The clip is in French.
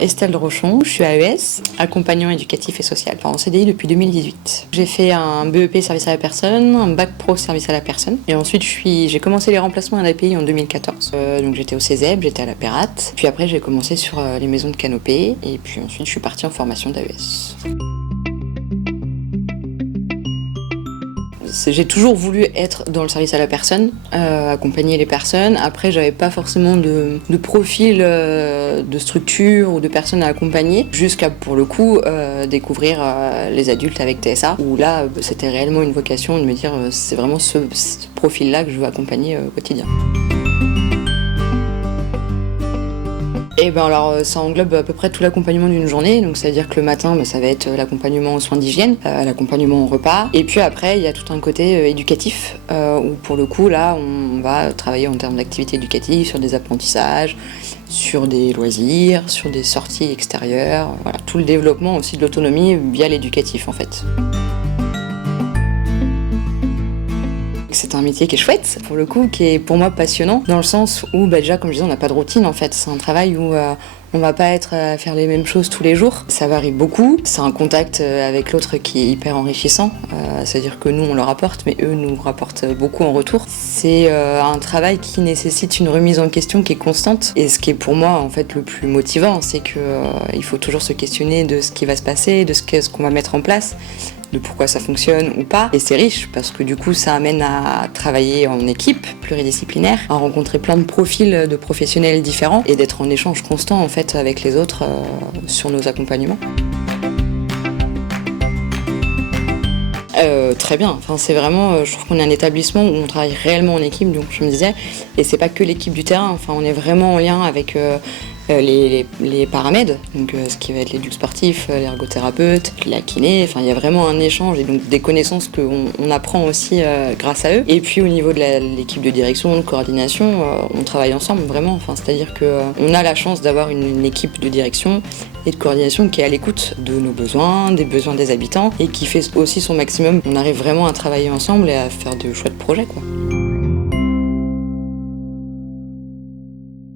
Estelle Rochon, je suis AES, accompagnant éducatif et social, en CDI depuis 2018. J'ai fait un BEP service à la personne, un bac pro service à la personne, et ensuite j'ai commencé les remplacements à l'API en 2014. Donc j'étais au CESEB, j'étais à la Pérat, puis après j'ai commencé sur les maisons de canopée, et puis ensuite je suis partie en formation d'AES. J'ai toujours voulu être dans le service à la personne, accompagner les personnes. Après, j'avais pas forcément de profil de structure ou de personnes à accompagner, jusqu'à pour le coup découvrir les adultes avec TSA, où là c'était réellement une vocation de me dire c'est vraiment ce profil-là que je veux accompagner au quotidien. Et ben alors ça englobe à peu près tout l'accompagnement d'une journée, donc ça veut dire que le matin ça va être l'accompagnement aux soins d'hygiène, l'accompagnement au repas, et puis après il y a tout un côté éducatif où pour le coup là on va travailler en termes d'activités éducatives, sur des apprentissages, sur des loisirs, sur des sorties extérieures, voilà, tout le développement aussi de l'autonomie via l'éducatif en fait. C'est un métier qui est chouette, pour le coup, qui est pour moi passionnant, dans le sens où déjà, comme je disais, on n'a pas de routine en fait. C'est un travail où on va pas être à faire les mêmes choses tous les jours. Ça varie beaucoup. C'est un contact avec l'autre qui est hyper enrichissant. C'est-à-dire que nous, on leur apporte, mais eux nous rapportent beaucoup en retour. C'est un travail qui nécessite une remise en question qui est constante. Et ce qui est pour moi en fait le plus motivant, c'est que il faut toujours se questionner de ce qui va se passer, de ce qu'on va mettre en place, de pourquoi ça fonctionne ou pas. Et c'est riche parce que du coup ça amène à travailler en équipe pluridisciplinaire, à rencontrer plein de profils de professionnels différents et d'être en échange constant en fait avec les autres sur nos accompagnements. Très bien, enfin, c'est vraiment, je trouve qu'on est un établissement où on travaille réellement en équipe, donc je me disais, et c'est pas que l'équipe du terrain, enfin, on est vraiment en lien avec les paramèdes, donc ce qui va être l'éduc sportif, l'ergothérapeute, la kiné, enfin il y a vraiment un échange et donc des connaissances qu'on apprend aussi grâce à eux. Et puis au niveau de l'équipe de direction, de coordination, on travaille ensemble vraiment, enfin, c'est-à-dire qu'on a la chance d'avoir une équipe de direction et de coordination qui est à l'écoute de nos besoins, des besoins des habitants et qui fait aussi son maximum. On arrive vraiment à travailler ensemble et à faire de chouettes projets, quoi.